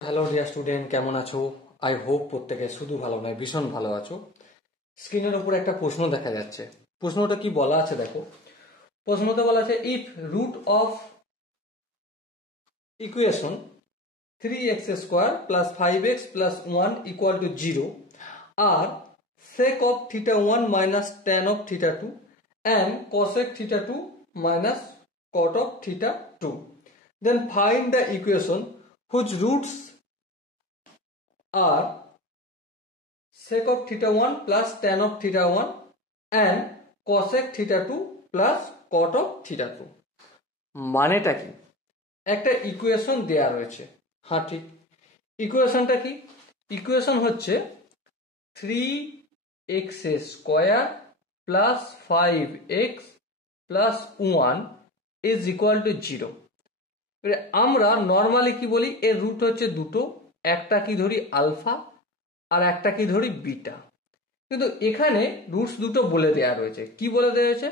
Hello dear student, কেমন আছো? I hope প্রত্যেকে শুধু ভালো নয়, ভীষণ ভালো আছো। স্ক্রিনের উপর একটা প্রশ্ন দেখা যাচ্ছে। প্রশ্নটা কি বলা আছে দেখো। প্রশ্নতে বলা আছে, if root of equation 3x² plus 5x plus 1 equal to 0 are sec of theta 1 minus tan of theta 2 and cosec theta 2 minus cot of theta 2, then find the equation whose roots are sec of theta 1 plus tan of theta 1 and cosec theta 2 plus cot of theta 2। মানেটা কি? একটা equation দেয়া রয়েছে। হ্যাঁ, ঠিক। ইকুয়েশনটা কি? Equation হচ্ছে 3x² plus 5x plus 1 is equal to 0। আমরা নর্মালি কি বলি, এর রুট হচ্ছে দুটো, একটা কি ধরি আলফা আর একটা কি ধরি বিটা। কিন্তু এখানে রুটস দুটো বলে দেয়া রয়েছে। কি বলে দেওয়া হয়েছে?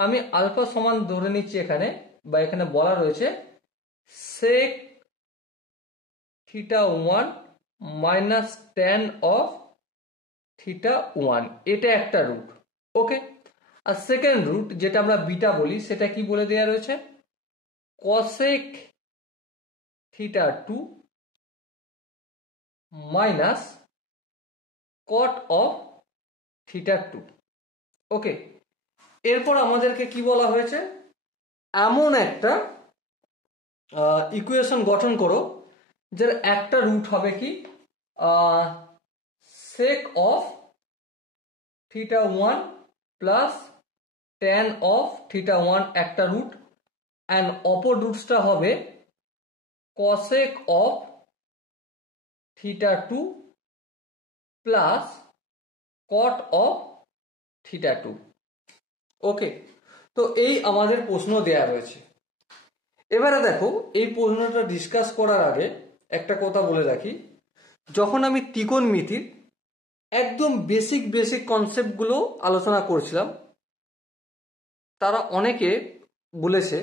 আমি আলফা সমান ধরে নিচ্ছি এখানে, বা এখানে বলা রয়েছে sec theta 1 minus tan of theta 1, এটা একটা রুট। ওকে। আর সেকেন্ড রুট যেটা আমরা বিটা বলি, সেটা কি বলে দেওয়া রয়েছে cosec theta 2 minus cot of theta 2। ওকে। এরপর আমাদেরকে কি বলা হয়েছে, এমন একটা ইকুয়েশন গঠন করো যার একটা রুট হবে কি sec of theta 1 plus tan of theta 1 একটা রুট, অ্যান্ড অপর রুটসটা হবে cosec of theta 2 plus cot of theta 2। ওকে। তো এই আমাদের প্রশ্ন দেয়া রয়েছে। এবারে দেখো, এই প্রশ্নটা ডিসকাস করার আগে একটা কথা বলে রাখি। যখন আমি ত্রিকোণমিতির একদম বেসিক কনসেপ্টগুলো আলোচনা করছিলাম, তারা অনেকে বলেছে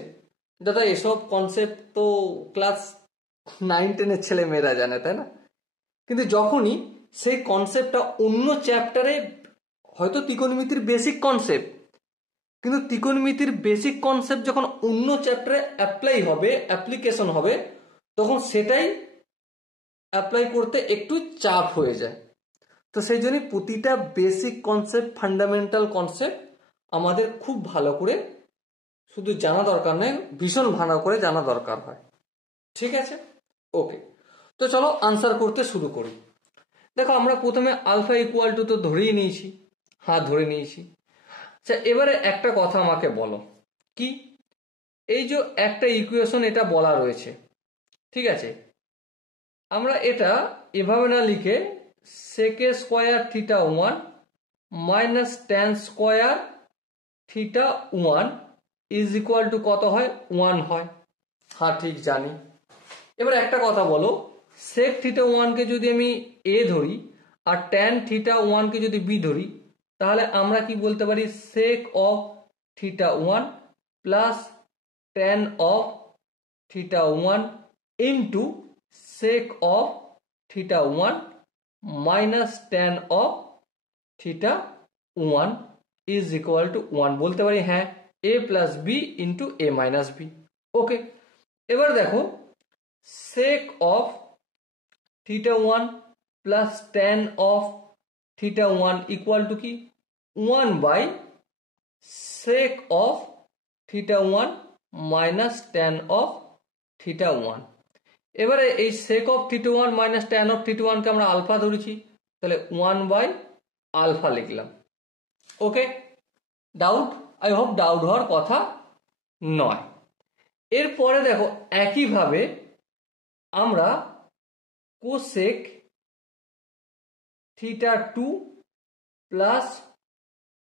দাদা এসব কনসেপ্ট তো ক্লাস 9-10-এর ছেলে মেয়েরা জানে, তাই না? কিন্তু যখনই সেই কনসেপ্টটা অন্য চ্যাপ্টারে, হয়তো ত্রিকোণমিতির বেসিক কনসেপ্ট, কিন্তু ত্রিকোণমিতির বেসিক কনসেপ্ট যখন অন্য চ্যাপ্টারে অ্যাপ্লাই হবে, অ্যাপ্লিকেশন হবে, তখন সেটাই অ্যাপ্লাই করতে একটু চাপ হয়ে যায়। তো সেই জন্য প্রতিটা বেসিক কনসেপ্ট, ফান্ডামেন্টাল কনসেপ্ট আমাদের খুব ভালো করে শুধু জানা দরকার নয়, ভীষণ ভালো করে জানা দরকার হয়। ঠিক আছে? ওকে। তো চলো আনসার করতে শুরু করি। দেখো, আমরা প্রথমে আলফা ইকুয়াল টু তো ধরেই নিয়েছি। হ্যাঁ, ধরে নিয়েছি। আচ্ছা, এবারে একটা কথা আমাকে বলো, কি এই যে একটা ইকুয়েশন এটা বলা রয়েছে, ঠিক আছে, আমরা এটা এভাবে না লিখে sec square theta 1 minus tan square theta 1 is equal two কত হয়? 1 হয়। হ্যাঁ, ঠিক জানি। এবার একটা কথা বলো, sec থিটা 1 কে যদি আমি এ ধরি আর ট্যান থিটা 1 কে যদি বি ধরি, তাহলে আমরা কি বলতে পারি? sec of theta 1 plus tan of theta 1 into sec of theta 1 minus tan of theta 1 is equal to 1 বলতে পারি। হ্যাঁ, A plus B into A minus B. Okay. এবার দেখো, sec of theta 1 plus tan of theta 1 equal to কি? 1 by sec of theta 1 minus tan of theta 1। এবারে এই sec of theta 1 minus tan of theta 1 কে আমরা alpha ধরেছি, তাহলে 1 by alpha লিখলাম। Okay. Doubt? I hope doubt হওয়ার কথা নয়। এরপরে দেখো, একইভাবে আমরা cosec theta 2 plus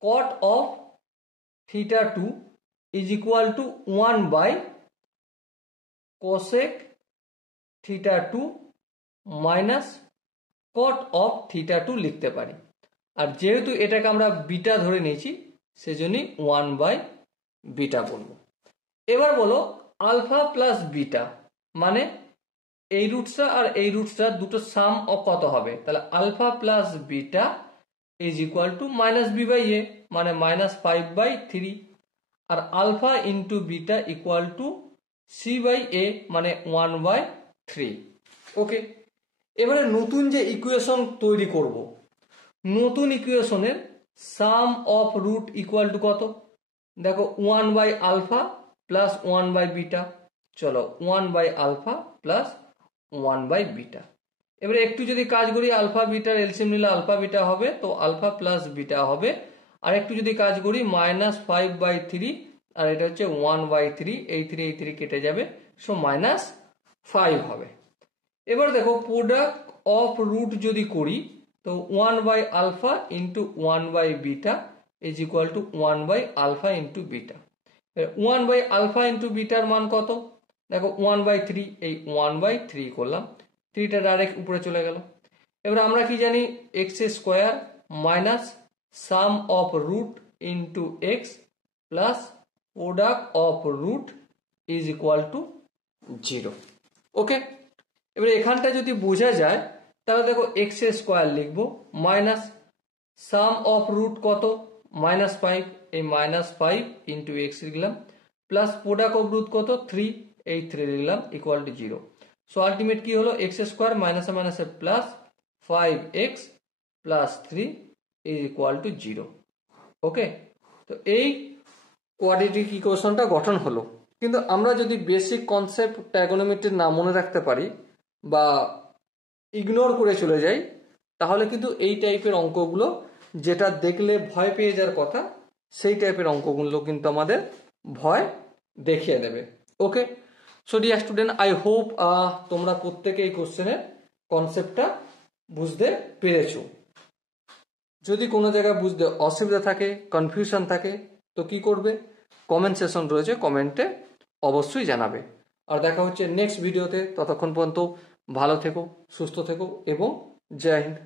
cot of theta 2 is equal to 1 by cosec theta 2 minus cot of theta 2 লিখতে পারি। আর যেহেতু এটাকে আমরা বিটা ধরে নিয়েছি, সেজন্যই 1 বাই বিটা বলবো। এবার বলো, আলফা প্লাস বিটা মানে এই রুটসটা আর এই রুটসটা দুটো সাম অফ কত হবে, তাহলে alpha plus beta is equal to minus B by A, মানে -5/3, আর alpha into beta equal to C by A, মানে 1/3। ওকে, এবারে নতুন যে ইকুয়েশন তৈরি করব, নতুন ইকুয়েশনের সাম অফ রুট ইকুয়াল টু কত, দেখো 1/α প্লাস 1/β। চলো 1/α প্লাস 1/β। এবারে একটু যদি কাজ করি, আলফা বিটার এলসিএম নিলে আলফা বিটা হবে, তো আলফা প্লাস বিটা হবে। আর একটু যদি কাজ করি -5/3, আর এটা হচ্ছে 1/3, এই 3 কেটে যাবে, সো -5 হবে। এবার দেখো প্রোডাক্ট অফ রুট যদি করি, তো 1/α into 1/β is equal to 1/α into beta. 1/α into বিটার মান কত, দেখো 1/3, এই 1/3 করলাম, 3টা ডাইরেক্ট উপরে চলে গেল। এবার আমরা কি জানি, x² minus sum of root into x plus product of root is equal to 0। Okay, এবার এখানটা যদি বোঝা যায়, তাহলে দেখো x² লিখবো মাইনাস সাম অফ রুট কত, -5, এই -5 ইন্টু এক্স লিখলাম, প্লাস প্রোডাক্ট অফ রুট কত 3, এই 3 লিখলাম, ইকুয়াল টু 0। সো আলটিমেট কি হলো, x² মাইনাসে মাইনাসে plus 5x plus 3 is equal to 0। ওকে, তো এই কোয়াড্রেটিক ইকুয়েশনটা গঠন হলো। কিন্তু আমরা যদি বেসিক কনসেপ্ট ট্রাইগোনোমেট্রির না মনে রাখতে পারি বা ইগনোর করে চলে যাই, তাহলে কিন্তু এই টাইপের অঙ্কগুলো, যেটা দেখলে ভয় পেয়ে যাওয়ার কথা, সেই টাইপের অঙ্কগুলো কিন্তু আমাদের ভয় দেখিয়ে দেবে। Okay, so dear student, I hope তোমরা প্রত্যেকে এই কোশ্চেনের কনসেপ্টটা বুঝতে পেরেছো। যদি কোনো জায়গায় বুঝতে অসুবিধা থাকে, কনফিউশন থাকে, তো কি করবে, কমেন্ট সেকশন রয়েছে, কমেন্টে অবশ্যই জানাবে। আর দেখা হচ্ছে নেক্সট ভিডিওতে, ততক্ষণ পর্যন্ত ভালো থেকো, সুস্থ থেকো এবং জয় হিন্দ।